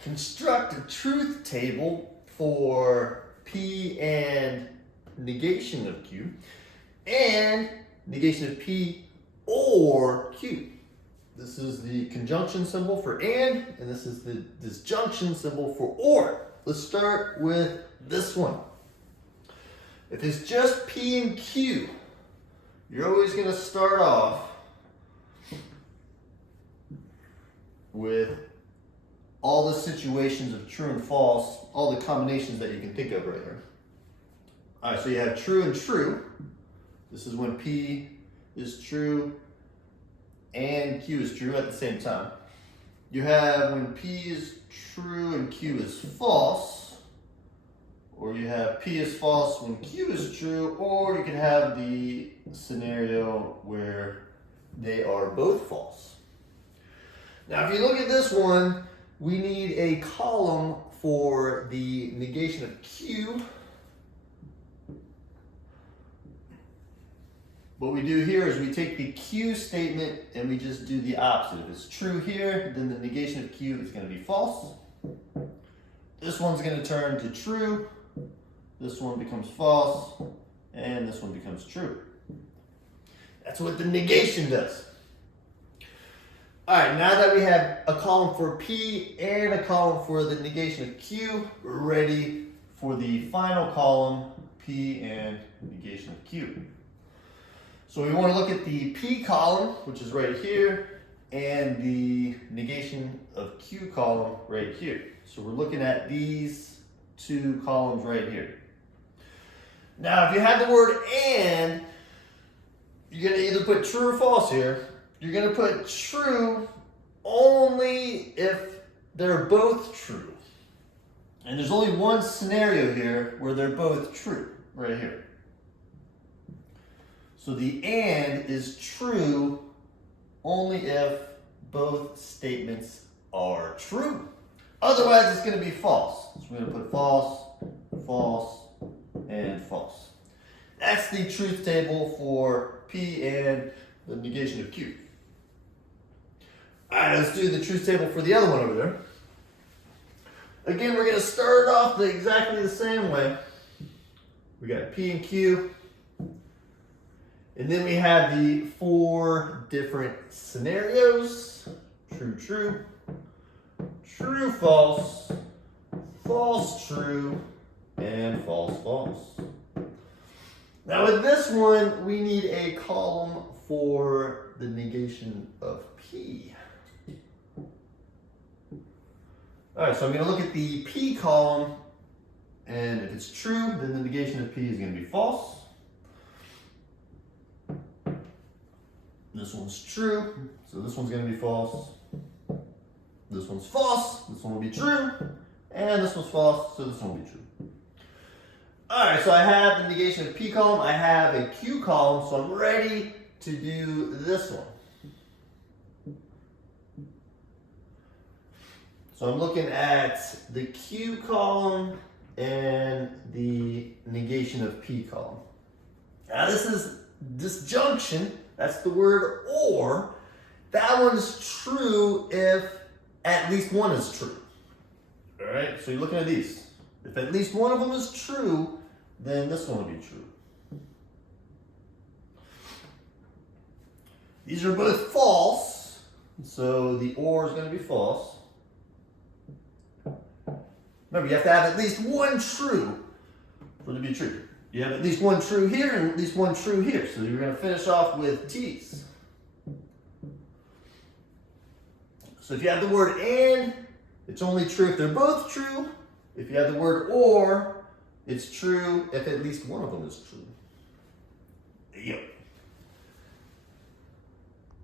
construct a truth table for P and negation of Q and negation of P or Q. This is the conjunction symbol for and this is the disjunction symbol for or. Let's start with this one. If it's just P and Q, you're always going to start off with all the situations of true and false, all the combinations that you can think of right here. All right, so you have true and true. This is when P is true and Q is true at the same time. You have when P is true and Q is false, or you have P is false when Q is true, or you can have the scenario where they are both false. Now, if you look at this one, we need a column for the negation of Q. What we do here is we take the Q statement and we just do the opposite. If it's true here, then the negation of Q is going to be false. This one's going to turn to true. This one becomes false. And this one becomes true. That's what the negation does. All right, now that we have a column for P and a column for the negation of Q, we're ready for the final column, P and negation of Q. So we want to look at the P column, which is right here, and the negation of Q column right here. So we're looking at these two columns right here. Now, if you have the word and, you're going to either put true or false here. You're going to put true only if they're both true. And there's only one scenario here where they're both true, right here. So the and is true only if both statements are true. Otherwise, it's going to be false. So we're going to put false, false, and false. That's the truth table for P and the negation of Q. All right, let's do the truth table for the other one over there. Again, we're going to start off exactly the same way. We got P and Q. And then we have the four different scenarios. True, true, true, false, false, true, and false, false. Now with this one, we need a column for the negation of P. All right, so I'm going to look at the P column, and if it's true, then the negation of P is going to be false. This one's true, so this one's going to be false. This one's false, this one will be true. And this one's false, so this one will be true. All right, so I have the negation of P column. I have a Q column, so I'm ready to do this one. So I'm looking at the Q column and the negation of P column. Now this is disjunction. That's the word or. That one's true if at least one is true. All right, so you're looking at these. If at least one of them is true, then this one will be true. These are both false, so the or is going to be false. Remember, you have to have at least one true for it to be true. You have at least one true here and at least one true here. So you're going to finish off with T's. So if you have the word and, it's only true if they're both true. If you have the word or, it's true if at least one of them is true. There you go.